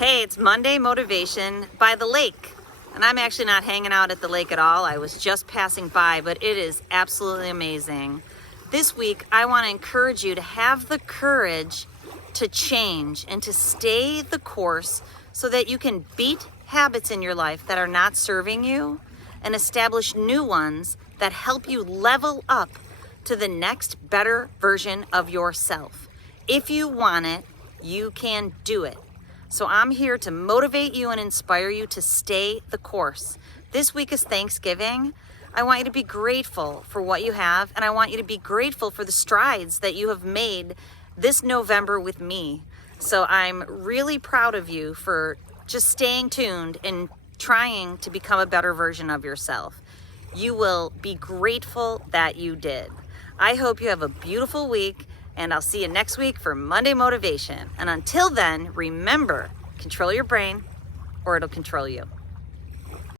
Hey, it's Monday Motivation by the lake. And I'm actually not hanging out at the lake at all. I was just passing by, but it is absolutely amazing. This week, I want to encourage you to have the courage to change and to stay the course so that you can beat habits in your life that are not serving you and establish new ones that help you level up to the next better version of yourself. If you want it, you can do it. So I'm here to motivate you and inspire you to stay the course. This week is Thanksgiving. I want you to be grateful for what you have, and I want you to be grateful for the strides that you have made this November with me. So I'm really proud of you for just staying tuned and trying to become a better version of yourself. You will be grateful that you did. I hope you have a beautiful week, and I'll see you next week for Monday Motivation. And until then, remember, control your brain or it'll control you.